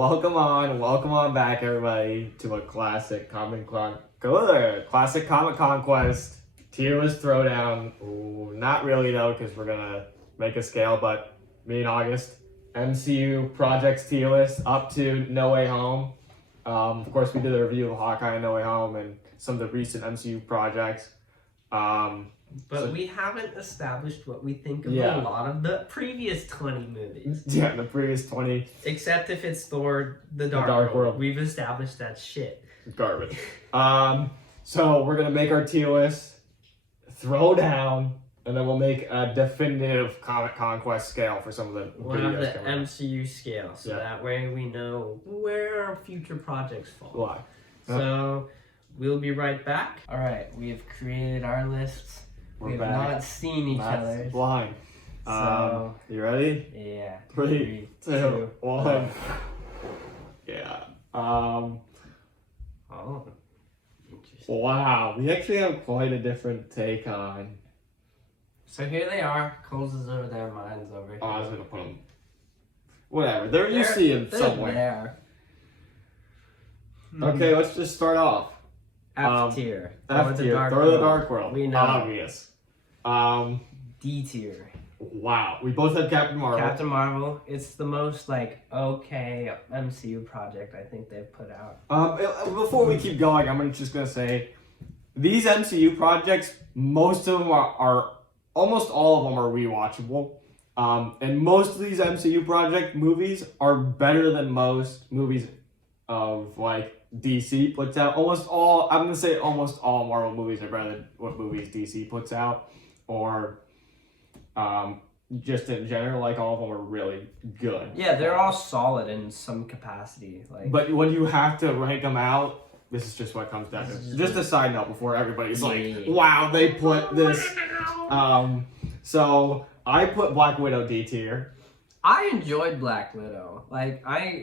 welcome on back, everybody, to a classic Comic Conquest tier list throwdown. Ooh, not really though, because we're gonna make a scale, but me and August, MCU projects tier list up to No Way Home. Of course, we did a review of Hawkeye and No Way Home and some of the recent MCU projects. But we haven't established what we think of a lot of the previous 20 movies. Yeah, the previous 20. Except if it's Thor, The Dark World. We've established that shit. Garbage. So we're going to make our tier list, throw down, and then we'll make a definitive Comic Conquest scale for some of the We'll have the MCU scale, so that way we know where our future projects fall. Why? So we'll be right back. All right, we have created our lists. We have not seen each other. Blind. So, you ready? Yeah. 3, 2, 1. Yeah. Oh. Interesting. Wow, we actually have quite a different take on. So here they are. Cole's is over there. Mine's over here. Oh, I was gonna put them. Whatever. There, you see them somewhere. There. Okay, let's just start off. F tier. F tier. Throw the Dark World. We know. Obvious. D tier. Wow. We both have Captain Marvel. Captain Marvel. It's the most okay MCU project I think they've put out. Before we keep going, I'm just gonna say these MCU projects, most of them are almost all of them are rewatchable. And most of these MCU project movies are better than most movies of DC puts out. I'm gonna say almost all Marvel movies are better than what movies DC puts out, or just in general, all of them are really good. Yeah, they're all solid in some capacity. But when you have to rank them out, this is just what comes down to. Just a side note before everybody's wow, they put this. So I put Black Widow D tier. I enjoyed Black Widow. I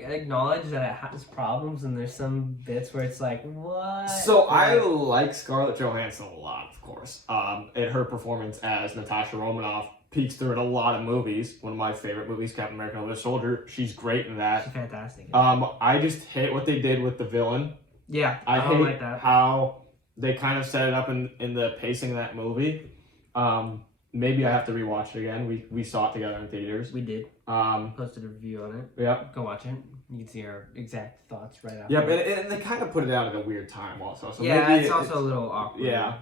acknowledge that it has problems, and there's some bits where it's what? So I like Scarlett Johansson a lot, of course. And her performance as Natasha Romanoff peeks through in a lot of movies. One of my favorite movies, Captain America: Winter Soldier. She's great in that. She's fantastic. I just hate what they did with the villain. Yeah, I don't hate like that. how they kind of set it up in the pacing of that movie. Maybe I have to rewatch it again. We saw it together in theaters. We did. Posted a review on it. Yep. Go watch it. You can see our exact thoughts right after. Yep, and they kind of put it out at a weird time also. So yeah, maybe it's also a little awkward. Yeah.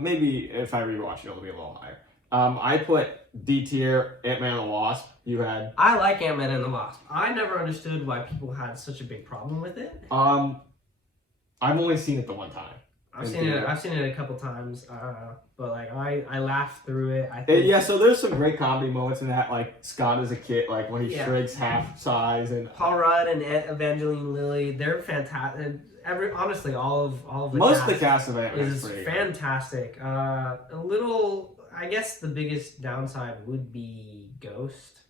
Maybe if I rewatch it, it'll be a little higher. I put D tier Ant-Man and the Wasp. You had. I like Ant-Man and the Wasp. I never understood why people had such a big problem with it. I've only seen it the one time. I've seen it a couple times, but I laughed through it. I think so there's some great comedy moments in that, Scott as a kid, when he shrinks half size, and Paul Rudd and Evangeline Lilly, they're fantastic. Honestly, all of the most of the cast of Ant-Man is fantastic. I guess the biggest downside would be Ghost.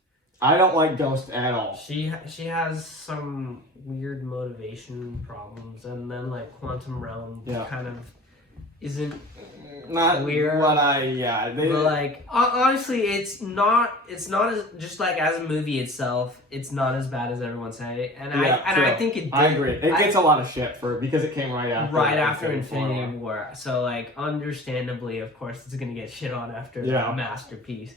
I don't like Ghost at all. She has some weird motivation problems, and then Quantum Realm kind of isn't not clear. But honestly, it's not as just as a movie itself. It's not as bad as everyone say, I think it did. I agree. It gets a lot of shit because it came right after Infinity War. So understandably, of course, it's gonna get shit on after that masterpiece.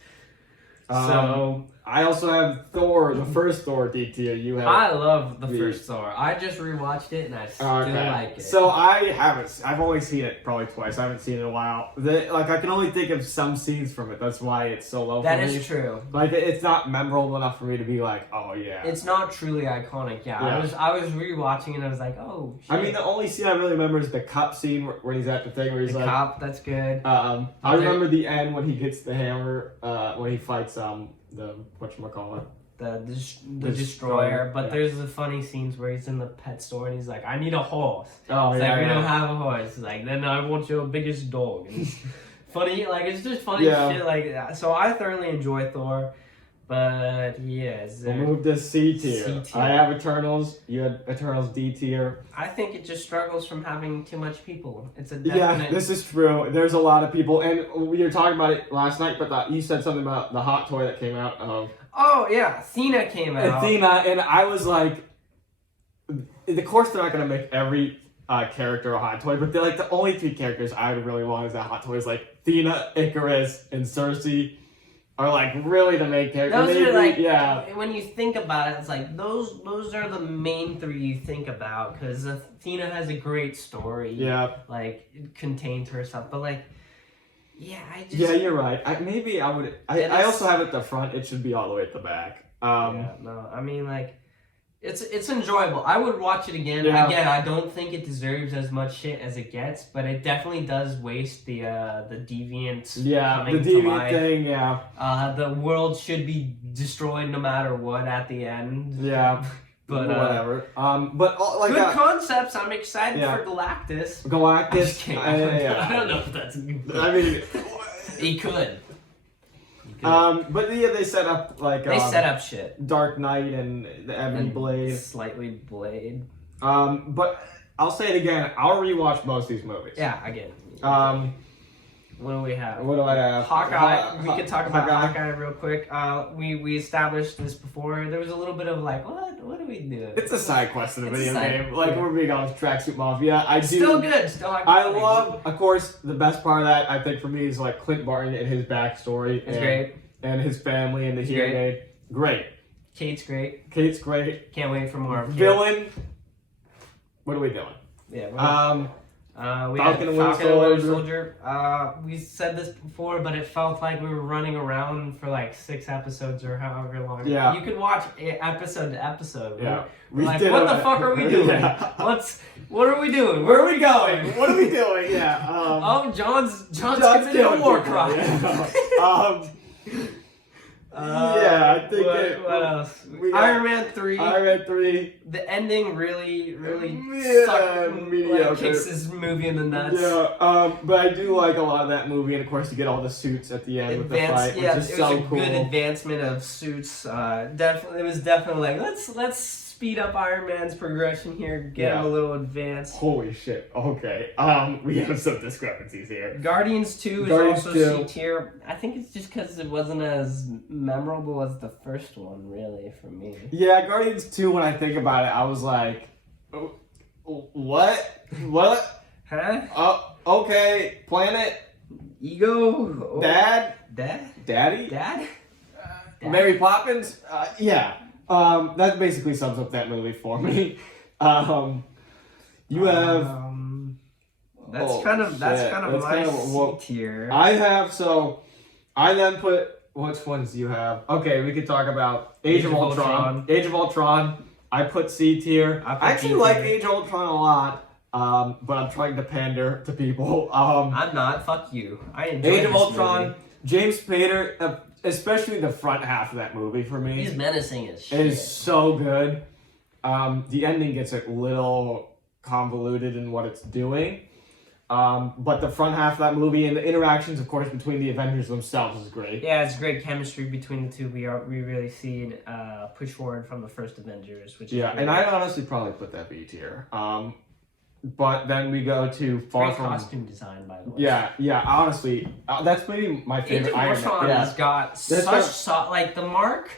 So I also have Thor, the first Thor D tier. You have. I love the first Thor. I just rewatched it and I still like it. So I've only seen it probably twice. I haven't seen it in a while. I can only think of some scenes from it. That's why it's so low. That for me. is true. It's not memorable enough for me to be oh yeah. It's not truly iconic. Yeah. I was rewatching it and I was oh. Shit. I mean, the only scene I really remember is the cup scene where he's at the thing where he's the cup. That's good. I remember the end when he gets the hammer. When he fights the whatchamacallit? The destroyer. But there's the funny scenes where he's in the pet store and he's I need a horse. Oh, we don't have a horse. Then I want your biggest dog. And it's funny, it's just funny shit like that. So I thoroughly enjoy Thor. But yes. We'll move to C tier. I have Eternals. You had Eternals D tier. I think it just struggles from having too much people. It's a definite... Yeah, this is true. There's a lot of people. And we were talking about it last night, but you said something about the hot toy that came out of... Oh, yeah. Athena came out. Athena, and I was of course they're not gonna make every character a hot toy, but they're like the only 3 characters I would really want as a hot toy is like Athena, Icarus, and Cersei are like really the main characters. Those are like, when you think about it, it's like those are the main 3 you think about, because Athena has a great story. Yeah. Like, contained to herself, but like, yeah, I just... Yeah, you're right. I also have it at the front. It should be all the way at the back. Yeah, no, I mean, like, it's enjoyable. I would watch it again. Yeah. Again, I don't think it deserves as much shit as it gets, but it definitely does waste the deviant. Yeah, the coming to deviant life. thing. Yeah. The world should be destroyed no matter what at the end. Yeah. But whatever. But like good concepts. I'm excited yeah. for Galactus. Galactus. I don't know if that's. I mean, he could. But yeah, they set up like they set up shit. Dark Knight and the Ebony Blade. Slightly Blade. But I'll say it again. I'll rewatch most of these movies. Yeah, I get it. What do we have? What do I have? Hawkeye. We could talk about Hawkeye real quick. We established this before. There was a little bit of like, what do we do? It's a side quest in a video game. Like we're being honest, Tracksuit Mafia. I do. Still good. Still. I love, of course, the best part of that I think for me is like Clint Barton and his backstory. It's great. And his family and the he made. Great. Kate's great. Kate's great. Can't wait for more. Villain. What are we doing? Yeah. We Falcon had Falcon and Winter Soldier. We said this before, but it felt like we were running around for like 6 episodes or however long. Yeah. You could watch episode to episode. Yeah. We're like, what the fuck are we doing? Yeah. What are we doing? Where are we going? What are we doing? Yeah. John's committing a war crime. Yeah. Yeah, I think what else? Iron Man 3. Iron Man 3. The ending really mediocre. Like, kicks this movie in the nuts. Yeah, but I do like a lot of that movie, and of course you get all the suits at the end with the fight, which is so cool. It was a good advancement of suits. Definitely, it was definitely like let's speed up Iron Man's progression here, get him a little advanced. Holy shit! Okay, we have some discrepancies here. Guardians 2 is also C tier. I think it's just because it wasn't as memorable as the first one, really, for me. Yeah, Guardians 2. When I think about it, I was like, what? Huh? Oh, okay. Planet. Ego. Dad. Daddy. Mary Poppins. Yeah. That basically sums up that movie for me. You have. That's kind of my C tier. I then put. Which ones do you have? Okay, we could talk about Age of Ultron. Age of Ultron. I put C tier. I actually like Age of Ultron a lot. But I'm trying to pander to people. I'm not. Fuck you. I enjoy Age of Ultron. Movie. James Spader, especially the front half of that movie for me. He's menacing as shit. It is so good. The ending gets a little convoluted in what it's doing. But the front half of that movie and the interactions, of course, between the Avengers themselves is great. Yeah, it's great chemistry between the two. We really see push forward from the first Avengers, which is and I'd honestly probably put that B tier. But then we go to Great costume design, by the way. Yeah. Honestly, that's maybe my favorite Iron Man. Age of Ultron has got such the Mark.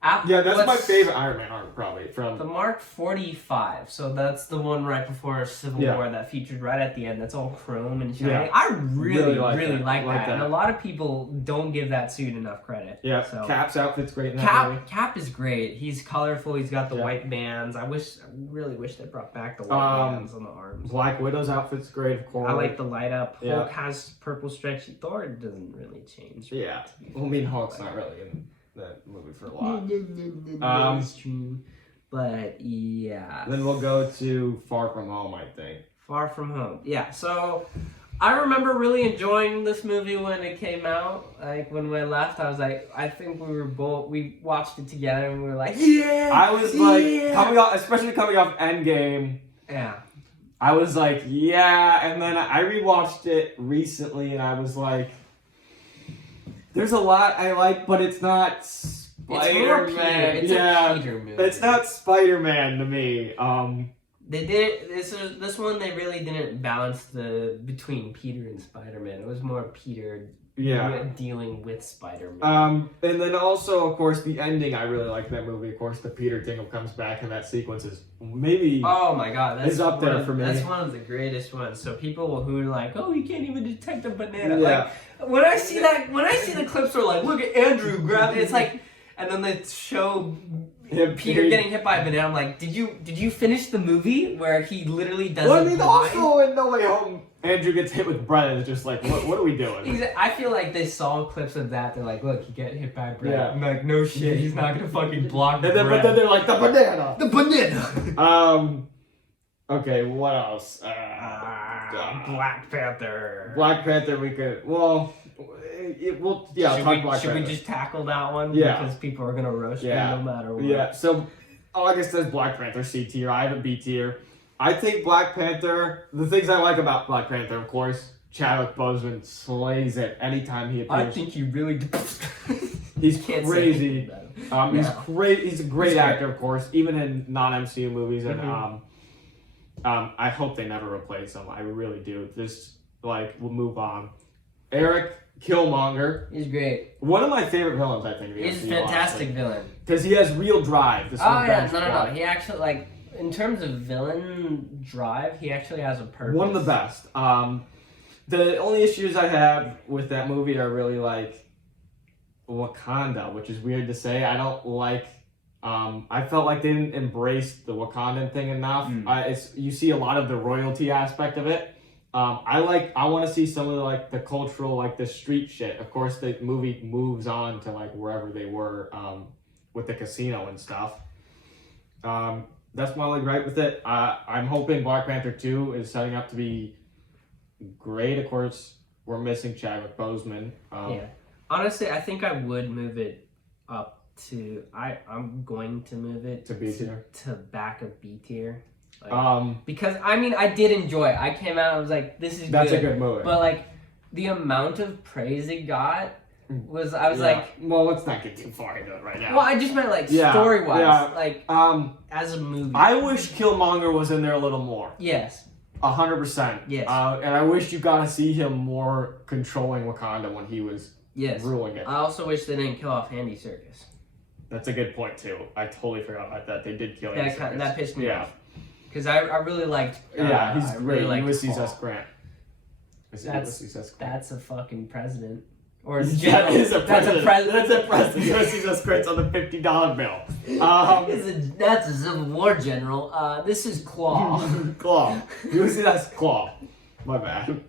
That's my favorite Iron Man arc, probably, from... The Mark 45, so that's the one right before Civil War that featured right at the end. That's all chrome and shiny. Yeah. I really like that. And a lot of people don't give that suit enough credit. Yeah, so. Cap's outfit's great in that movie. Cap is great. He's colorful. He's got the white bands. I really wish they brought back the white bands on the arms. Black Widow's outfit's great, of course. I like the light up. Hulk has purple stretchy. Thor doesn't really change. Yeah. Well, I mean, Hulk's not really in that movie for a lot. But yeah. Then we'll go to Far From Home, I think. Far From Home. Yeah, so I remember really enjoying this movie when it came out. Like when we left, I was like, I think we watched it together and we were like, yeah. I was like, especially coming off Endgame. Yeah. I was like, yeah, and then I rewatched it recently and I was like, there's a lot I like, but it's not Spider-Man. It's a Peter movie. It's not Spider-Man to me. They did this one. They really didn't balance between Peter and Spider-Man. It was more Peter dealing with Spider-Man. And then also, of course, the ending. I really like that movie. Of course, the Peter Tingle comes back, and that sequence is maybe. Oh my god, that's up there for me. That's one of the greatest ones. So people who are like, "Oh, you can't even detect a banana." Yeah. Like when I see the clips where like, look at Andrew grab it, it's like, and then they show Peter getting hit by a banana. I'm like, did you finish the movie where he literally doesn't? Well, I mean, also in No Way Home, Andrew gets hit with bread, and it's just like, what are we doing? I feel like they saw clips of that. They're like, look, he get hit by bread. Yeah. I'm like, no shit, he's not gonna fucking block But then they're like, the banana. The banana. Okay, what else? Black Panther. Black Panther. We could. Well, talk Black Panther. Should we just tackle that one? Yeah. Because people are gonna roast me no matter what. Yeah. So, August says Black Panther C tier. I have a B tier. I think Black Panther. The things I like about Black Panther, of course, Chadwick Boseman slays it anytime he appears. I think he really. He's crazy. He's great. He's a great actor, of course, even in non-MCU movies. And I hope they never replace him. I really do. We'll move on. Eric Killmonger. He's great. One of my favorite villains, I think. He's a fantastic villain. Because he has real drive. No. He actually, like, in terms of villain drive, he actually has a purpose. One of the best. The only issues I have with that movie are really, like, Wakanda, which is weird to say. I don't like... I felt like they didn't embrace the Wakandan thing enough. You see a lot of the royalty aspect of it. I want to see some of the cultural, like the street shit. Of course, the movie moves on to like wherever they were with the casino and stuff. That's my only gripe with it. I'm hoping Black Panther 2 is setting up to be great. Of course, we're missing Chadwick Boseman. Honestly, I think I would move it up to I'm going to move it to B tier, to back of B tier, because I mean I did enjoy it. I came out, I was like, this is that's a good movie, but like the amount of praise it got was like, well, let's not get too far into it right now. Well, I just meant like story wise, like as a movie. I wish Killmonger was in there a little more. Yes. 100%. Yes. And I wish you got to see him more controlling Wakanda when he was ruling it. I also wish they didn't kill off Andy Serkis. That's a good point too. I totally forgot about that. They did kill him. That pissed me off. Because I really liked. He's great. Really Ulysses S. Grant. That's a fucking president. Or that is a president. That's a president. Ulysses S. Grant's on the $50 bill. That's a Civil War general. This is Claw. Claw. Ulysses S. Claw. My bad.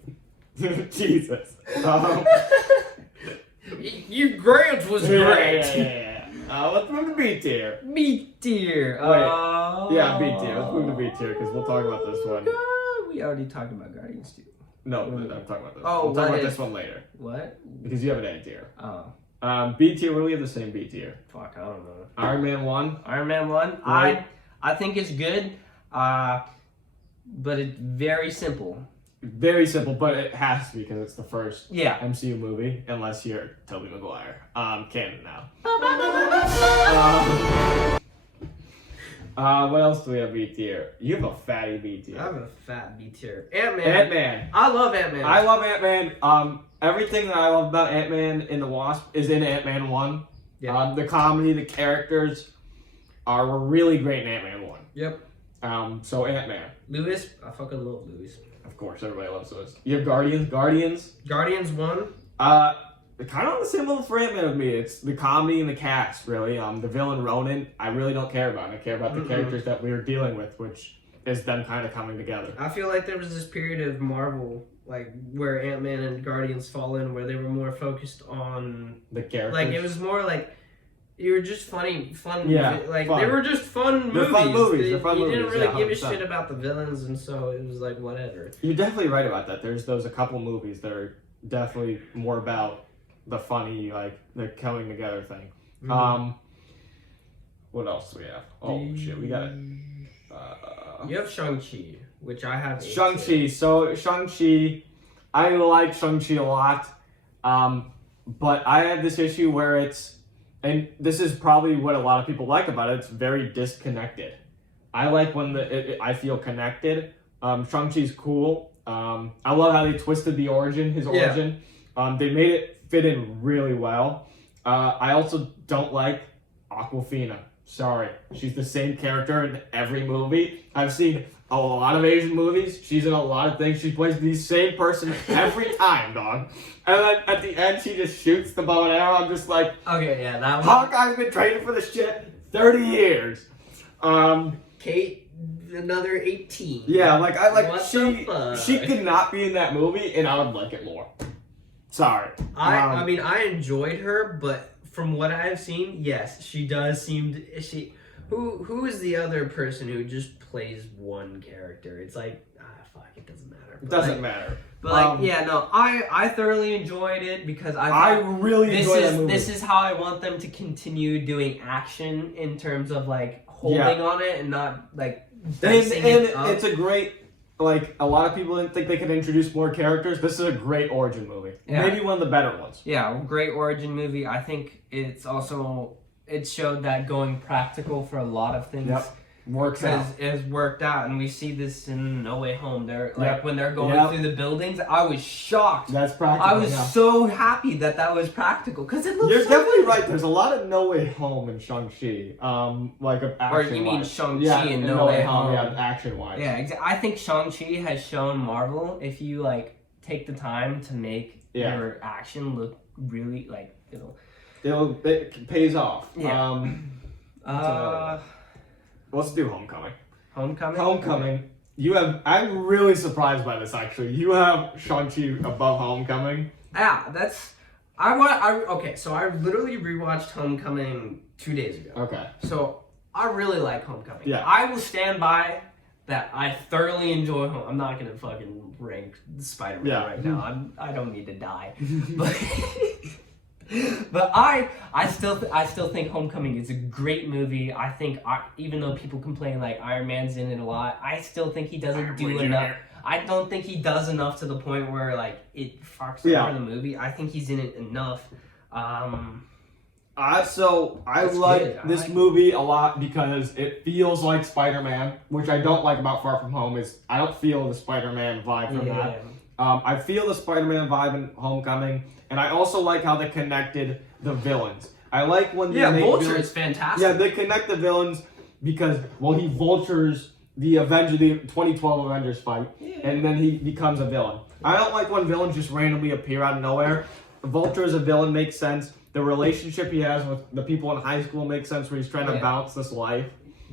Jesus. Your Grant was great. Yeah. Let's move to B tier. B tier. Yeah, B tier. Let's move to B tier because we'll talk about this one. We already talked about Guardians 2. No, I'm talking about this. Oh, we'll talk about this one later. What? Because you have an A tier. Oh. B tier. We have the same B tier. Fuck, I don't know. Iron Man 1. Iron Man 1. Right. I think it's good. But it's very simple. Very simple, but it has to be because it's the first MCU movie, unless you're Tobey Maguire. Canon now. What else do we have B tier? You have a fatty B tier. I have a fat B tier. Ant-Man. Ant-Man. I love Ant-Man. I love Ant-Man. Everything that I love about Ant-Man and the Wasp is in Ant-Man 1. Yeah. The comedy, the characters were really great in Ant-Man 1. Yep. So Ant-Man. Lewis. I fucking love Lewis. Of course, everybody loves those. You have Guardians. Guardians 1. Kind of on the same level for Ant-Man with me. It's the comedy and the cast, really. The villain Ronan, I really don't care about. I care about the characters that we are dealing with, which is them kind of coming together. I feel like there was this period of Marvel, like where Ant-Man and Guardians fall in, where they were more focused on the characters. Like it was more like you were just fun. Yeah, like fun. They were just fun They're movies. Fun movies. They're fun you movies. didn't really give a 100%. shit about the villains, and so it was like whatever. You're definitely right about that. There's a couple movies that are definitely more about the funny, like the coming together thing. What else do we have? Oh shit, we got it. You have Shang-Chi, which I have. Shang-Chi. So Shang-Chi, I like Shang-Chi a lot, but I have this issue where and this is probably what a lot of people like about it. It's very disconnected. I like when I feel connected. Shang-Chi's cool. I love how they twisted his origin. They made it fit in really well. I also don't like Aquafina. Sorry, she's the same character in every movie. I've seen a lot of Asian movies. She's in a lot of things. She plays the same person every time, dog. And then at the end, she just shoots the bow and arrow. I'm just like, okay, yeah, that one. Hawkeye's been training for this shit 30 years. Kate, another 18. Yeah, like What the fuck? she could not be in that movie, and I would like it more. Sorry. I mean, I enjoyed her, but from what I've seen, yes, she does seem to, who is the other person who just plays one character? It's like, fuck, it doesn't matter. It doesn't matter. But like, yeah, no, I thoroughly enjoyed it because I really enjoyed that movie. This is how I want them to continue doing action in terms of like holding on it and not like dicing it up. It's a great, like, a lot of people didn't think they could introduce more characters. This is a great origin movie. Yeah. Maybe one of the better ones. Yeah, great origin movie. I think it's also, it showed that going practical for a lot of things. Yep. Works out. Has worked out, and we see this in No Way Home. They're like Yep. when they're going through the buildings. I was shocked. That's practical. I was so happy that was practical because it looks. You're so definitely good. right. There's a lot of No Way Home in Shang-Chi. Like of action. Or you mean Shang-Chi and and No Way Home? Yeah, action wise. Yeah, I think Shang-Chi has shown Marvel, if you like take the time to make your action look really like it pays off. Yeah. Let's do Homecoming. Homecoming. You have. I'm really surprised by this. Actually, you have Shang-Chi above Homecoming. Yeah, that's. Okay, so I literally rewatched Homecoming 2 days ago. Okay. So I really like Homecoming. Yeah. I will stand by that. I thoroughly enjoy I'm not gonna fucking rank Spider-Man right now. I don't need to die. But I still think Homecoming is a great movie. I think even though people complain like Iron Man's in it a lot, I still think he doesn't do enough. I don't think he does enough to the point where like it fucks up for the movie. I think he's in it enough. So I like this movie a lot because it feels like Spider-Man, which I don't like about Far From Home. Is I don't feel the Spider-Man vibe from that. I feel the Spider-Man vibe in Homecoming, and I also like how they connected the villains. I like when they make Vulture villains, is fantastic. Yeah, they connect the villains because he vultures the 2012 Avengers fight, and then he becomes a villain. I don't like when villains just randomly appear out of nowhere. Vulture as a villain makes sense. The relationship he has with the people in high school makes sense, where he's trying to balance this life.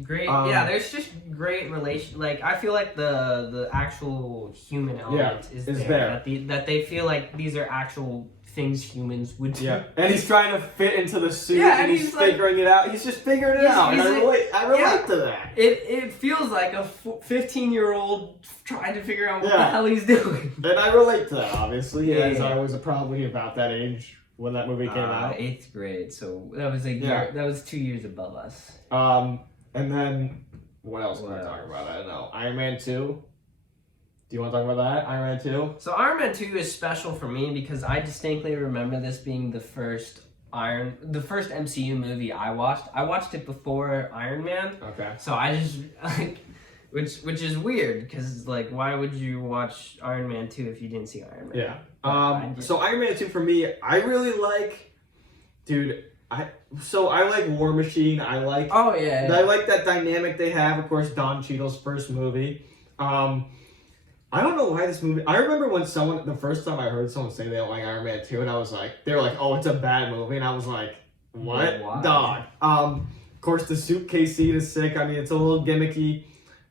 Great, there's just great relation. Like I feel like the actual human element is there. That they feel like these are actual things humans would do. Yeah, and he's trying to fit into the suit, and he's figuring it out. He's just figuring it out, and I relate to that. It feels like a 15-year-old trying to figure out what the hell he's doing. And I relate to that, obviously, as I was probably about that age when that movie came out. 8th grade, so that was a year. That was 2 years above us. And then, what else can I talk about? I don't know. Iron Man 2? Do you want to talk about that? Iron Man 2? So Iron Man 2 is special for me because I distinctly remember this being the first MCU movie I watched. I watched it before Iron Man. Okay. So I just, like, which is weird because, like, why would you watch Iron Man 2 if you didn't see Iron Man? Yeah. So Iron Man 2 for me, I really like, I like War Machine. I like. Oh yeah. I like that dynamic they have. Of course, Don Cheadle's first movie. I don't know why this movie. I remember when the first time I heard someone say they don't like Iron Man 2, and I was like, they were like, "Oh, it's a bad movie," and I was like, "What, dog?" Of course, the suitcase scene is sick. I mean, it's a little gimmicky.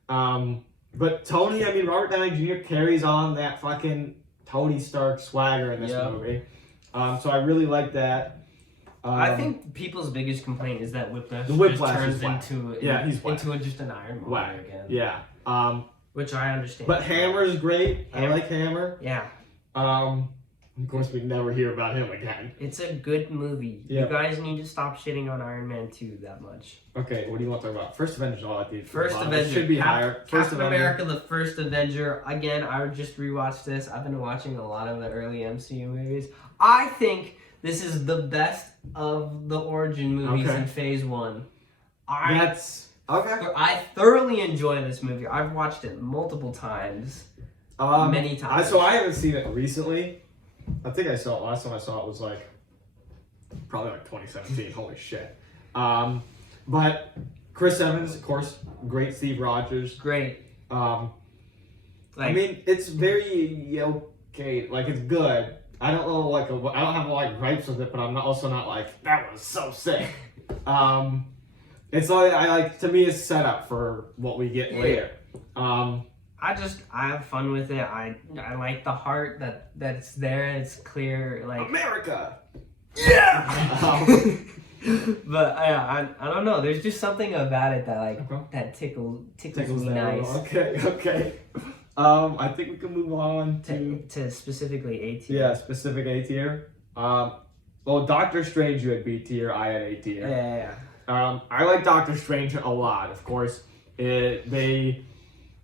But Tony, Robert Downey Jr. carries on that fucking Tony Stark swagger in this movie. So I really like that. I think people's biggest complaint is that Whiplash turns into just an Iron Man again. Yeah. Which I understand. But Hammer's great. I like Hammer. Yeah. Of course, we never hear about him again. It's a good movie. Yeah. You guys need to stop shitting on Iron Man 2 that much. Okay, what do you want to talk about? First Avengers, all I think. First Avenger. Should be higher. Captain America, the First Avenger. Again, I just rewatched this. I've been watching a lot of the early MCU movies. I think this is the best of the origin movies in Phase 1. I thoroughly enjoy this movie. I've watched it multiple times. Many times. So I haven't seen it recently. I think I saw it last time I saw it was like probably like 2017. Holy shit. But Chris Evans, of course, great Steve Rogers. Great. I mean, it's very okay. Like it's good. I don't know, like I don't have a lot of gripes with it, but I'm also not like that was so sick. It's like to me it's set up for what we get later. I have fun with it. I like the heart that's there. It's clear, like America. Yeah. But I don't know. There's just something about it that that tickles me nice. Okay. I think we can move on to specifically A tier. Yeah, specific A tier. Well, Doctor Strange you had B tier. I had A tier. Yeah. I like Doctor Strange a lot. Of course, they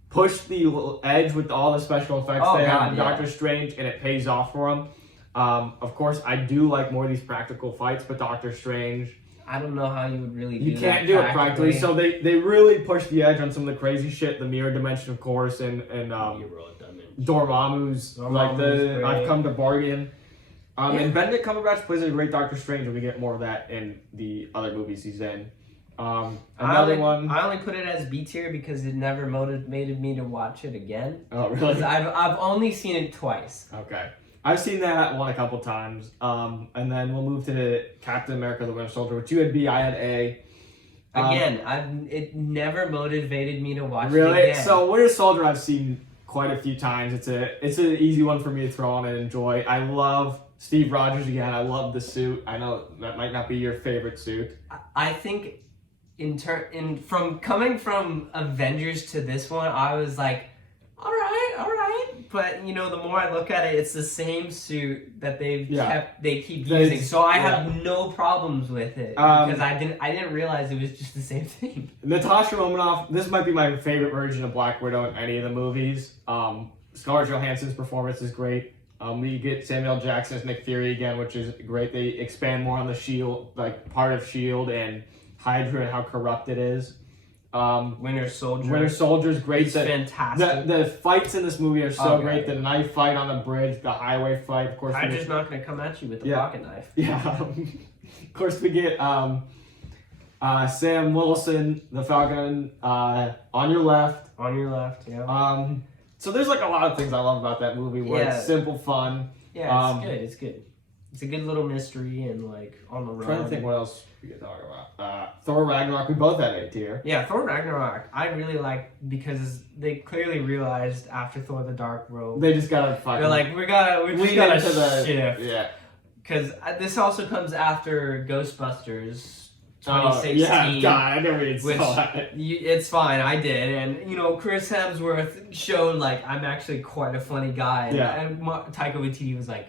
push the edge with all the special effects they have in Doctor Strange, and it pays off for them. Of course, I do like more of these practical fights, but Doctor Strange, I don't know how you would really do You can't do it practically, so they really push the edge on some of the crazy shit, the mirror dimension, of course, and Dormammu's like the I've come to bargain. And Benedict Cumberbatch plays a great Doctor Strange, and we get more of that in the other movies he's in. Another one. I only put it as B tier because it never motivated me to watch it again. Oh, really? I've only seen it twice. Okay. I've seen that one a couple times. And then we'll move to the Captain America: The Winter Soldier, which you had B, I had A. Again, it never motivated me to watch it really? again. So Winter Soldier I've seen quite a few times. It's an easy one for me to throw on and enjoy. I love Steve Rogers again. I love the suit. I know that might not be your favorite suit. I think from coming from Avengers to this one, I was like, all right. But the more I look at it, it's the same suit that they keep using. So I have no problems with it because I didn't realize it was just the same thing. Natasha Romanoff. This might be my favorite version of Black Widow in any of the movies. Scarlett Johansson's performance is great. We get Samuel Jackson as Nick Fury again, which is great. They expand more on the Shield, like part of Shield and Hydra and how corrupt it is. Winter Soldier. Winter Soldier's great. It's fantastic. The fights in this movie are so great. The knife fight on the bridge, the highway fight, of course. I'm just not going to come at you with the pocket knife. Yeah. Of course, we get Sam Wilson, the Falcon, on your left. On your left, yeah. So there's like a lot of things I love about that movie where it's simple fun. Yeah, it's good. It's a good little mystery and like on the run. I'm trying to think what else we could talk about. Thor Ragnarok, we both had A tier. Yeah, Thor Ragnarok, I really like because they clearly realized after Thor: The Dark World, they just gotta fucking. They're like, we just gotta shift. Yeah. Because this also comes after Ghostbusters 2016. Yeah, God, I never even saw that. It's fine, I did, and Chris Hemsworth showed like I'm actually quite a funny guy. And Taika Waititi was like,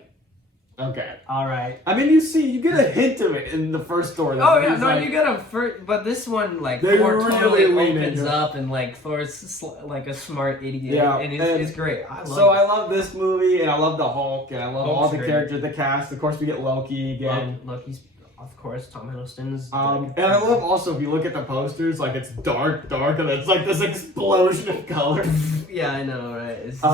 okay, all right. I mean, you get a hint of it in the first Thor. Oh yeah, no, you get a first, but this one like Thor totally opens up and like Thor's like a smart idiot, and it's great. I love this movie, and I love the Hulk, and I love all the characters, the cast. Of course, we get Loki again. Loki's, of course, Tom Hiddleston's. And I love also if you look at the posters, like it's dark, and it's like this explosion of color. Yeah, I know, right? It's what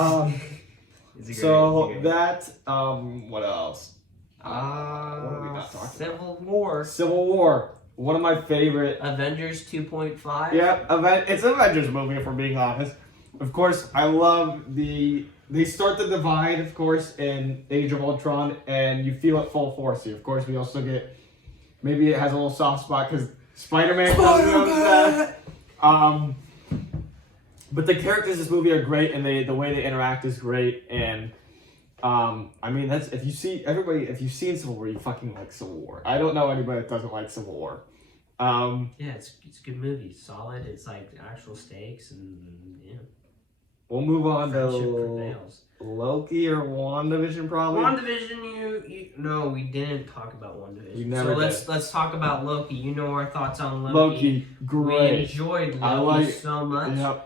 else? What are we not talking about? Civil War. One of my favorite. Avengers 2.5. Yeah, it's an Avengers movie if we're being honest. Of course, I love they start the divide, of course, in Age of Ultron, and you feel it full force here. Of course, we also get, maybe it has a little soft spot because Spider-Man comes out. But the characters in this movie are great, and the way they interact is great, and I mean that's if you've seen Civil War, you fucking like Civil War. I don't know anybody that doesn't like Civil War. Yeah, it's a good movie, solid. It's like actual stakes, and We'll move on to Loki or WandaVision, probably. WandaVision, no, we didn't talk about WandaVision. You never did. Let's talk about Loki. You know our thoughts on Loki. Loki, great. We enjoyed Loki so much. Yep.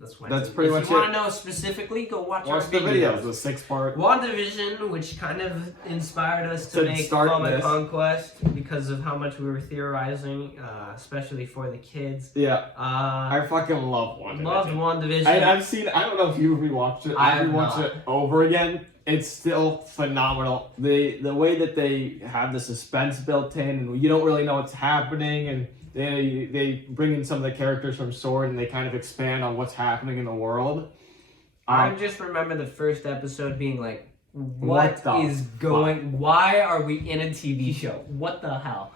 That's pretty much it. If you want to know specifically, go watch our the videos, the 6-part. WandaVision, which kind of inspired us to make Comic Conquest because of how much we were theorizing, especially for the kids. Yeah. I fucking love WandaVision. Loved WandaVision. I don't know if you rewatched it. I rewatched it over again. It's still phenomenal. The way that they have the suspense built in, and you don't really know what's happening, and they bring in some of the characters from S.W.O.R.D. and they kind of expand on what's happening in the world. I just remember the first episode being like, what is going... Why are we in a TV show? What the hell?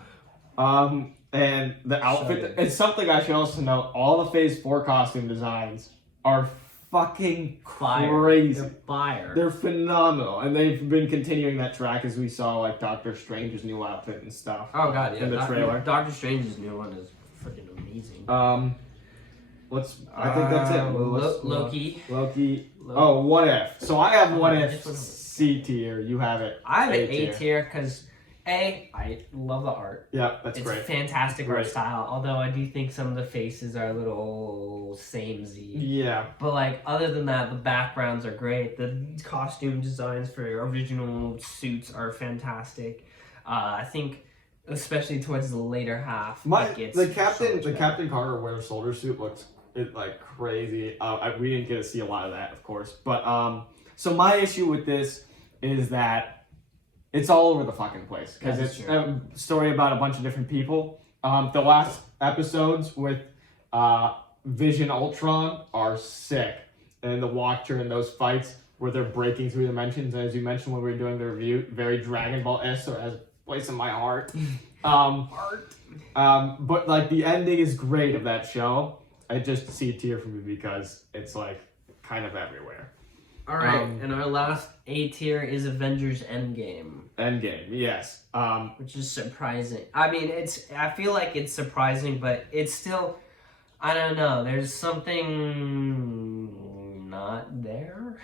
And the outfit... It's something I should also note. All the Phase 4 costume designs are fucking crazy. They're fire. They're phenomenal. And they've been continuing that track as we saw, like, Doctor Strange's new outfit and stuff. Oh, God, yeah. In the trailer. Doctor Strange's new one is freaking amazing. I think that's it. Loki. Oh, What If. So I have What If C tier. You have it. I have it A tier because I love the art. Yeah, that's great. It's fantastic art style. Although I do think some of the faces are a little samey. Yeah. But like other than that, the backgrounds are great. The costume designs for original suits are fantastic. I think especially towards the later half, the Captain Carter Winter Soldier suit looks like crazy. We didn't get to see a lot of that, of course. But so my issue with this is that it's all over the fucking place because it's a story about a bunch of different people. The last episodes with Vision Ultron are sick, and the Watcher and those fights where they're breaking through dimensions. And as you mentioned when we were doing the review, very Dragon Ball-esque, so it has a place in my heart. But like the ending is great of that show. I just see a tier for me because it's like kind of everywhere. All right, and our last A tier is Avengers Endgame. Endgame, yes. Which is surprising. I mean, I feel like it's surprising, but it's still, I don't know. There's something not there.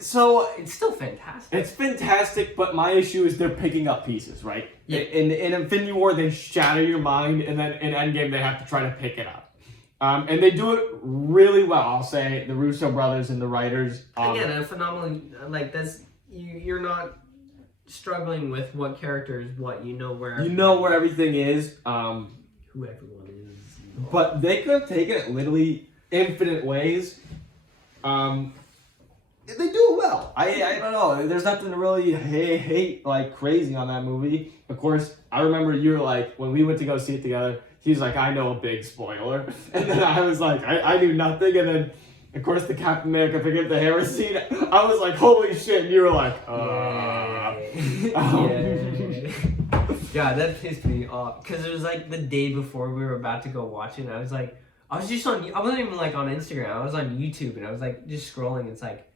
So it's still fantastic. It's fantastic, but my issue is they're picking up pieces, right? Yeah. In Infinity War, they shatter your mind, and then in Endgame, they have to try to pick it up. And they do it really well. I'll say the Russo brothers and the writers. Again, a phenomenal you're not struggling with what character is what. You know where everything is. Who everyone is. But they could have taken it literally infinite ways. They do it well. I don't know. There's nothing to really hate like crazy on that movie. Of course, I remember you were like when we went to go see it together. He's like, I know a big spoiler. And then I was like, I knew nothing. And then, of course, the Captain America picking up the hammer scene. I was like, holy shit. And you were like, Yeah, that pissed me off. Because it was like the day before we were about to go watch it. And I was like, I wasn't even like on Instagram. I was on YouTube. And I was like, just scrolling. It's like,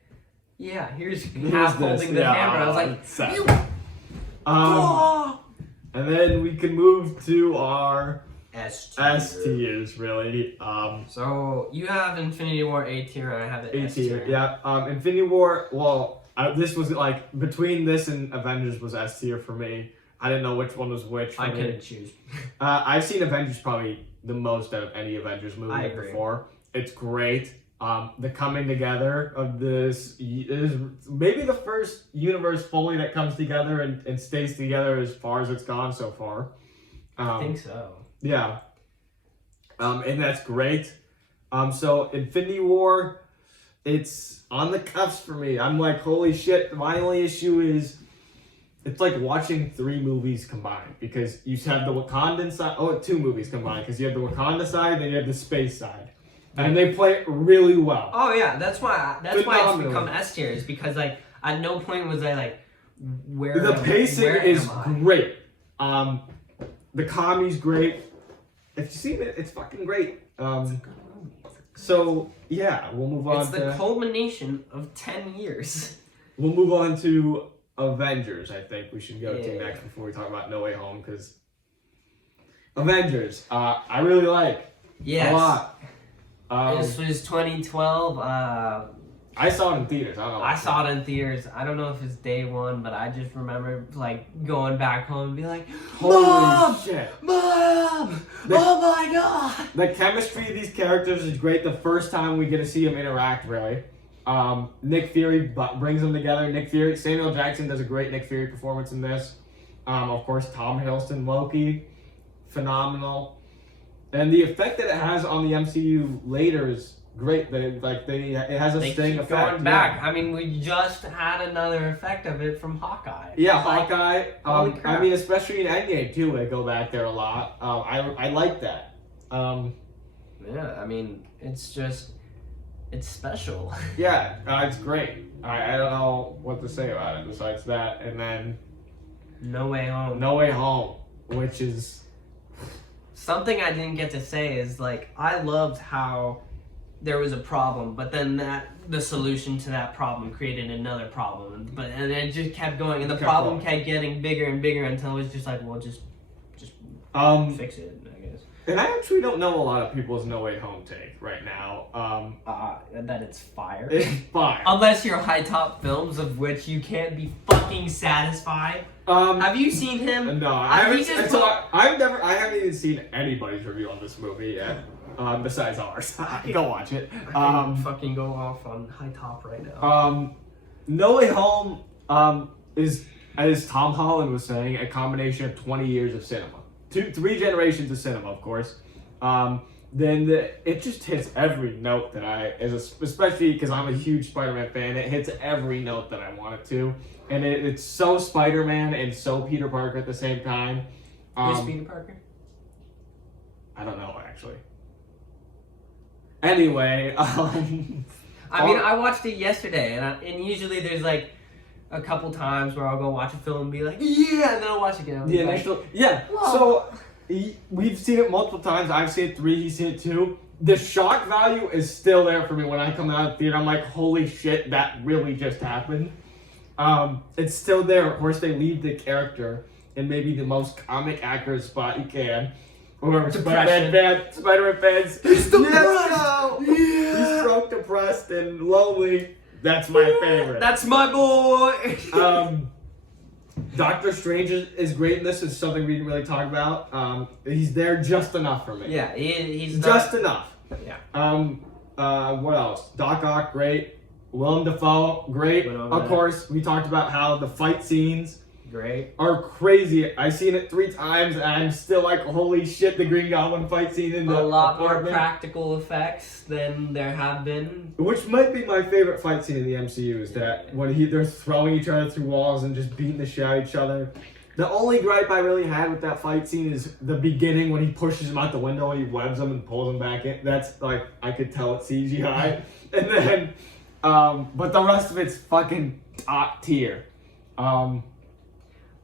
yeah, here's Cap holding the hammer. I was like, and then we can move to our S tiers, really. So you have Infinity War A tier, and I have it S tier. Yeah. Infinity War. Well, this was like between this and Avengers was S tier for me. I didn't know which one was which. I couldn't choose. I've seen Avengers probably the most out of any Avengers movie before. It's great. The coming together of this is maybe the first universe fully that comes together and stays together as far as it's gone so far. I think so. Yeah. And that's great. So Infinity War, it's on the cuffs for me. I'm like, holy shit. My only issue is it's like watching 3 movies combined because you have the Wakandan side. Oh, 2 movies combined because you have the Wakanda side and you have the space side. And they play it really well. Oh yeah, that's why it's become S tier is because like at no point was I like the pacing is great. The comedy's great. If you've seen it, it's fucking great. So yeah, we'll move on. It's the culmination of 10 years. We'll move on to Avengers. I think we should go to next before we talk about No Way Home because Avengers, I really like a lot. This was 2012. I saw it in theaters. I don't know. I saw it in theaters. I don't know if it's day one, but I just remember like going back home and be like, Mom! Holy shit. Mom! Oh my god! The chemistry of these characters is great. The first time we get to see them interact, really. Nick Fury brings them together. Samuel Jackson does a great Nick Fury performance in this. Of course, Tom Hiddleston, Loki, phenomenal. And the effect that it has on the MCU later is great. It has a sting effect. Going back. Yeah. I mean, we just had another effect of it from Hawkeye. Yeah, Hawkeye. Holy crap. I mean, especially in Endgame too, they go back there a lot. I like that. Yeah, I mean, it's special. Yeah, it's great. I don't know what to say about it besides that. And then No Way Home. No Way Home, which is something I didn't get to say is like I loved how there was a problem, but then the solution to that problem created another problem, and it just kept going, and the problem kept getting bigger and bigger until it was just like, well, just fix it, I guess. And I actually don't know a lot of people's No Way Home take right now. That it's fire. It's fire. Unless you're High Top Films, of which you can't be fucking satisfied. Have you seen him? No, I haven't even seen anybody's review on this movie yet. Besides ours. Go watch it. I can fucking go off on High Top right now. No Way Home is, as Tom Holland was saying, a combination of 20 years of cinema. 3 generations of cinema, of course. It just hits every note that especially because I'm a huge Spider-Man fan, it hits every note that I want it to. And it's so Spider-Man and so Peter Parker at the same time. Who's Peter Parker? I don't know, actually. Anyway, I mean, I watched it yesterday, and usually there's like a couple times where I'll go watch a film and be like, yeah, and then I'll watch it again. So we've seen it multiple times. I've seen it 3, he's seen it 2. The shock value is still there for me when I come out of the theater. I'm like, holy shit, that really just happened. It's still there. Of course, they leave the character in maybe the most comic accurate spot you can. Or Spider-Man fans. He's depressed. Yes, he's stroke depressed and lonely. That's my favorite. That's my boy. Doctor Strange is great in this. It's something we didn't really talk about. He's there just enough for me. Yeah, he's just enough. Yeah. What else? Doc Ock, great. Willem Dafoe, great. Of course, we talked about how the fight scenes are crazy. I've seen it 3 times and I'm still like, holy shit, the Green Goblin fight scene in the a lot apartment. More practical effects than there have been. Which might be my favorite fight scene in the MCU is that when they're throwing each other through walls and just beating the shit out of each other. The only gripe I really had with that fight scene is the beginning when he pushes him out the window and he webs him and pulls him back in. That's like, I could tell it's CGI. And then, but the rest of it's fucking top tier.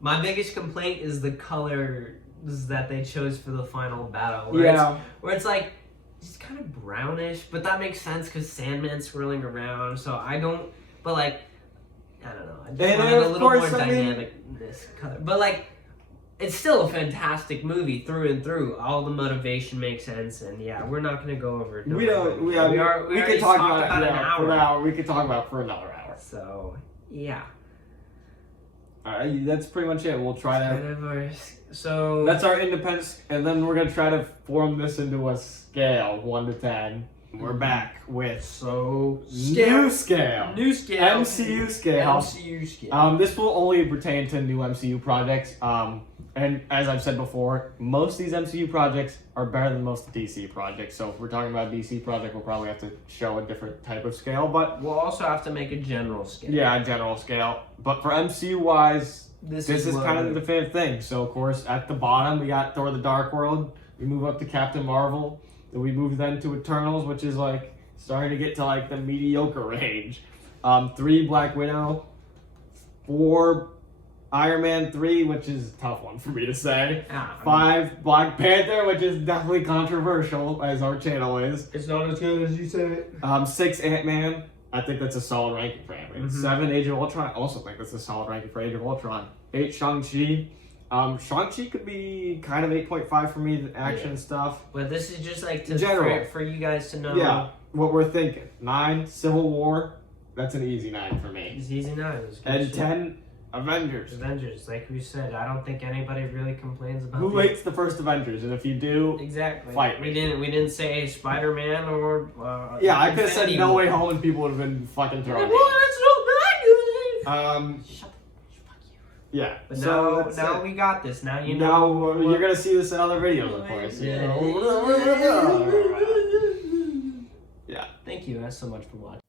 My biggest complaint is the colors that they chose for the final battle. Where it's like, it's kind of brownish, but that makes sense because Sandman's swirling around, so I don't, but like, I don't know. I just wanted a little more dynamic this color. But like, it's still a fantastic movie through and through. All the motivation makes sense, and yeah, we're not going to go over it. We could talk about it for an hour. We could talk about it for another hour. So, yeah. That's pretty much it. We'll try to. So that's our independence, and then we're gonna try to form this into a scale 1 to 10. We're back with new scale, MCU scale. This will only pertain to new MCU projects. And as I've said before, most of these MCU projects are better than most DC projects. So if we're talking about a DC project, we'll probably have to show a different type of scale. But we'll also have to make a general scale. Yeah, a general scale. But for MCU wise, this is kind of the definitive thing. So of course, at the bottom we got Thor: The Dark World. We move up to Captain Marvel. Then we move then to Eternals, which is like starting to get to like the mediocre range. 3 Black Widow, 4 Iron Man 3, which is a tough one for me to say. 5 Black Panther, which is definitely controversial, as our channel is. It's not as good as you say it. 6 Ant-Man. I think that's a solid ranking for Ant-Man. 7 Age of Ultron. I also think that's a solid ranking for Age of Ultron. 8 Shang-Chi. Shang-Chi could be kind of 8.5 for me, the action stuff. But this is just like general for you guys to know. Yeah, what we're thinking. 9 Civil War. That's an easy 9 for me. It's easy 9. It was good And shit. 10, Avengers. Avengers, like we said, I don't think anybody really complains about. Who hates the first Avengers? And if you do, Exactly. fight We me. didn't say Spider-Man or. Yeah, I could have said Infinity No War. Way Home and people would have been fucking throwing. Well, that's not that good. Shut fuck you. Yeah. But So now we got this. Now you now know. you're gonna see this in other videos, of course. Yeah. Yeah. Thank you guys so much for watching.